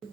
எல்லா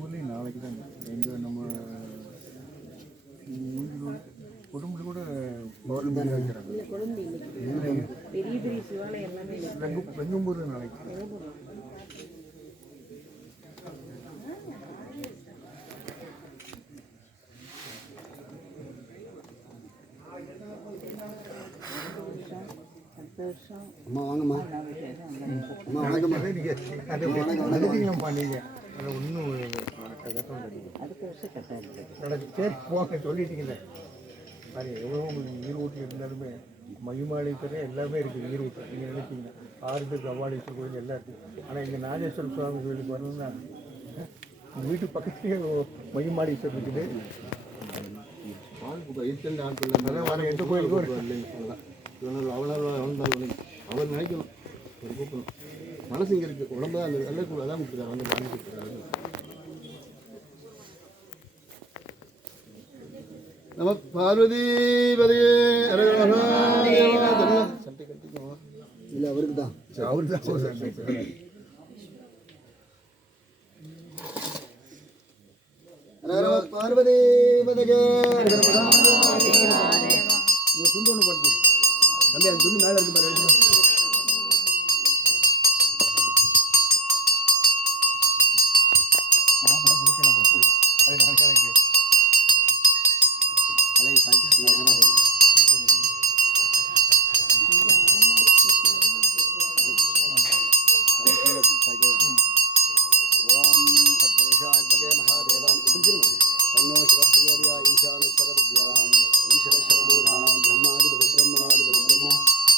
ஊர்லேயும் நாளைக்கு தான் எங்கள் நம்ம குடும்பத்தில் கூட பெரிய பெரிய சிவாலயம் எல்லாமே வெங்கம்பூர் நாளைக்கு அம்மா வாங்கம்மா அம்மா வணக்கம்மா அதுக்கும் பண்ணீங்க அதை ஒன்றும் சரி போங்க சொல்லிட்டீங்களே அது எவ்வளோ நீர் ஊட்டி இருந்தாலுமே மகிமாலேஸ்வரே எல்லாமே இருக்குது நீர் ஊற்று நீங்கள் நினைச்சிங்கன்னா 6 பேர் கவாடீஸ்வரர் கோயில் எல்லாம் இருக்குது. ஆனால் இங்கே நாகேஸ்வர சுவாமி கோயிலுக்கு வரணும்னா உங்கள் வீட்டு பக்கத்துலேயே மகிமாலேஸ்வரர் இருக்குது. அதான் வர எந்த கோயிலுக்கும் அவர் நினைக்கணும் ஒரு கூப்பிடணும் மனசு இங்கே இருக்குது உடம்பு தான் அந்த எல்லாம் அதான் கொடுத்துருக்காரு வந்து வாங்கி கொடுத்துருக்காரு. நம்ம பார்வதி பதியே சட்டை கட்டிக்குவோம் இல்லை அவருக்கு தான் அவருக்கு தான் பார்வதி பதிகே துண்டு ஒன்று போட்டு தம்பி அந்த துண்டு மேலே இருக்கு பாரு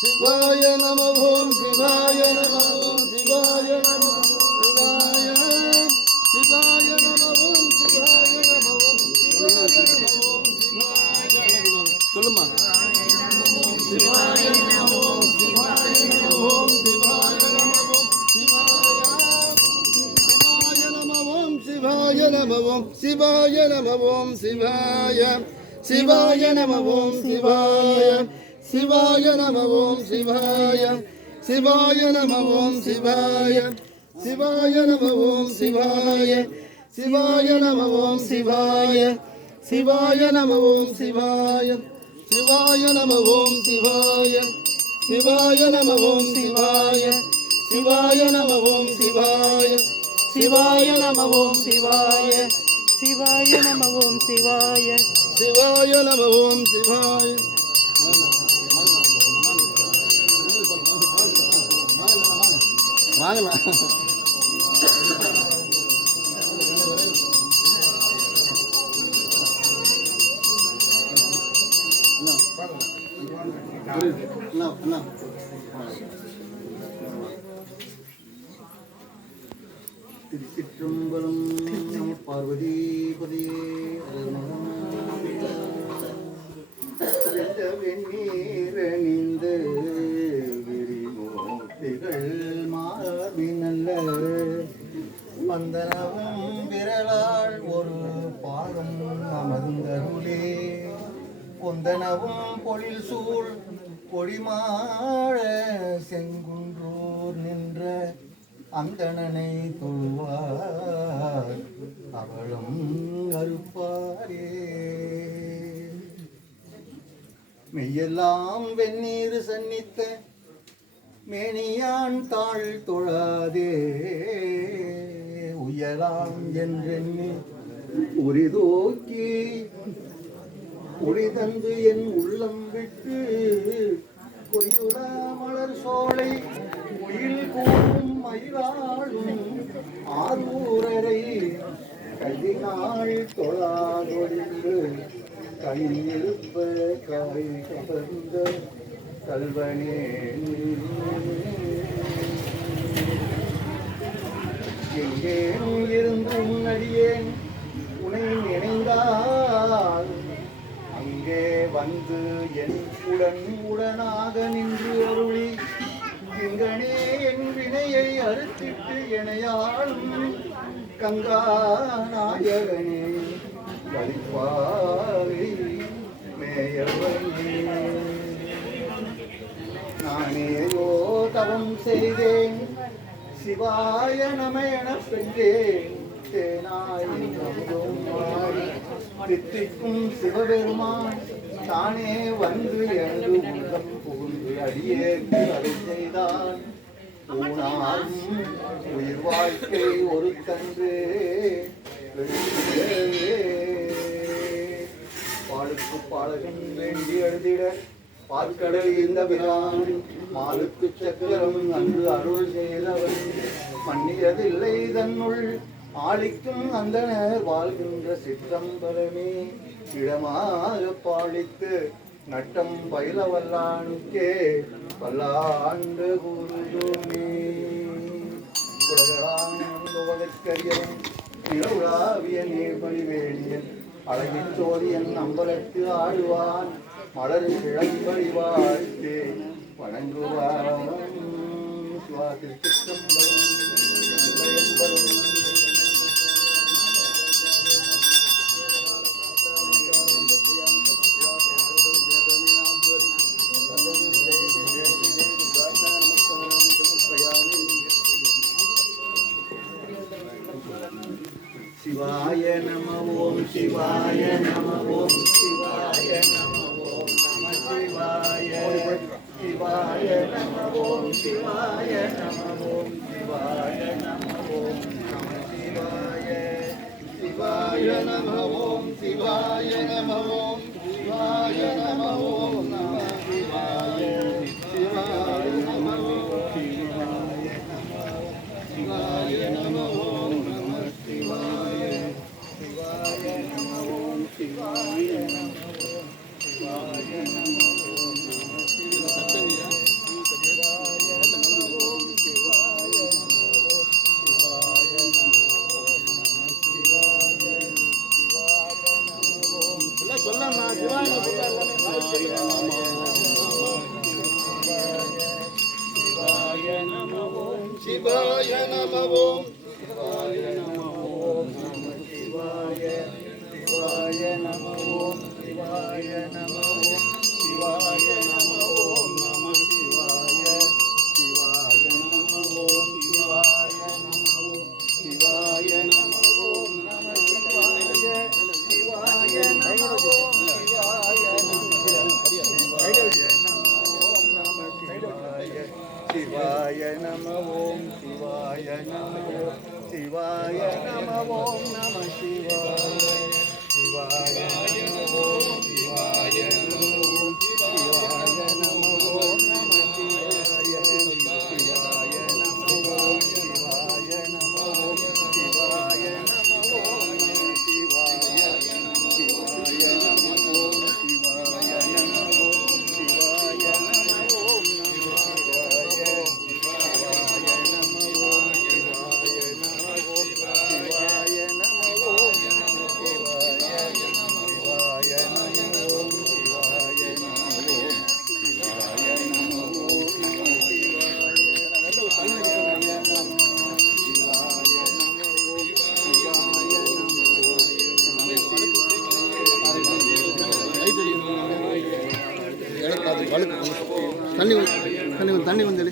சிவாய நம ஓம் சிவாய நம ஓம் சிவாய நம சிவாய சிவாய நம ஓம் சிவாய நம ஓம் சிவாய நம ஓம் சிவாய சொல்லுமா சிவாய நம ஓம் சிவாய நம ஓம் சிவாய நம ஓம் சிவாய நம ஓம் சிவாய நம ஓம் சிவாய நம ஓம் சிவாய சிவாய நம ஓம் சிவாய சிவாய நம ஓம் சிவாய சிவாய நம ஓம் சிவாய சிவாய நம ஓம் சிவாய சிவாய நம ஓம் சிவாய சிவாய நம ஓம் சிவாய சிவாய நம ஓம் சிவாய சிவாய நம ஓம் சிவாய சிவாய நம ஓம் சிவாய சிவாய நம ஓம் சிவாய சிவாய நம ஓம் சிவாய சிவாய நம ஓம் சிவாய வாங்கலாம் திருச்சிற்றம்பலம் நம பார்வதி பதியே வெந்நீரணிந்த விரிமூர்த்திகள் மார்பினல்ல வந்தனவும் விரலால் ஒரு பாகம் அமர்ந்தருளே பொந்தனவும் பொழில் சூழ் பொடிமாழ செங்குன்றூர் நின்ற அந்தணனை தொழுவார் அவளும் அறுப்பாரே மெய்யெல்லாம் வெந்நீர் சன்னித்த மேனியான் தாழ் தொழாதே உயலாம் என்றெண்ணி உரிதோக்கி ஒளிதந்து என் உள்ளம் விட்டு கொய்யுலா மலர் சோலை உயில் கூறும் மயிலாளும் ஆரூரரை கையினால் தொழாதொழிந்து கையிருப்ப காய் கபர்ந்த கல்வனே எங்கே இருந்து உன்னடியேன் உனை நினைந்தால் அங்கே வந்து என் உடனாக நின்று அருளி எங்கனே என் வினையை அறுத்திட்டு எனையாளும் கங்காநாயகனே வலிப்பாவை மேயவனே நானேயோ தவம் செய்தேன் சிவாய நமேன பெற்றேன் தேனாய் மாறி தித்திக்கும் சிவபெருமான் தானே வந்து எனது உள்ளம் புகுந்து அடியேற்கு அருள் செய்தான் ஊனாரும் உயிர் வாழ்க்கை ஒரு தன்று பாலுக்கு பாலகன் வேண்டி எழுதிட பார்க்கடல் இந்த பிரான் மாலுக்கு சக்கரம் அன்று அருள் செய்தவன் மன்னியதில்லை தன்னுள் ஆளிக்கும் அந்தனர் வாழ்கின்ற சிற்றம்பலமே இடமாக பாலித்து நட்டம் பயில வல்லானுக்கே பல்லாண்டு குருதுமே உலகளாங்கரியவன் நிலவுலாவிய நீர்மொழி வேணியன் அழகின் சோதியன் அம்பலத்து ஆடுவான் மலர் கிழம்படி வாழ்க்கே வணங்குவான் திருச்சிற்றம்பலம் சிவாய நம ஓம் சிவாய நம ஓம் சிவாய நம ஓம் நம சிவாய சிவாய நம ஓம் சிவாய நம ஓம் சிவாய நம ஓம் நம சிவாய சிவாய நம ஓம் சிவாய நம ஓம் சிவாய நம ஓம் நம சிவாய சிவாய நம ஓம் சிவாய நம ஓம் நம சிவாய சிவாய நம ஓம் சிவாய நம ஓம் சிவாய நம ஓம் நம சிவாய சிவாய நம ஓம் சிவாய நம ஓம் சிவாய நம ஓம் நம சிவாய சிவாய நம ஓம் சொல்லமா சிவாய சிவாய நம ஓம் சிவாய நம ஓம் சிவாய நம ஓம் நம சிவாய சிவாய நம ஓம் சிவாய நம ஓம் சிவாய நம ஓம் நம சிவாய சிவாய நம ஓம் சிவாய நம ஓம் சிவாய நம ஓம் நம சிவாய சிவாய நம ஓம் சிவாய நம சிவாய நம ஓம் சிவாய நம ஓம் சிவாய நம ஓம் நம சிவாய சிவாய நம ஓம் சிவாய நம ஓம் சிவாய நம ஓம் நம சிவாய சிவாய நம ஓம் சிவாய நம ஓம் சிவாய நம ஓம் நம சிவாய சிவாய நம ஓம் சிவாய நம ஓம் சிவாய நம ஓம் நம சிவாய சிவாய நம ஓம் சிவாய நம ஓம் சிவாய நம ஓம் நம சிவாய சிவாய நம ஓம் சிவாய நம ஓம் சிவாய நம ஓம் நம சிவாய சிவாய நம சிவாய நம ஓம் சிவாய நம ஓம் தண்ணி வந்து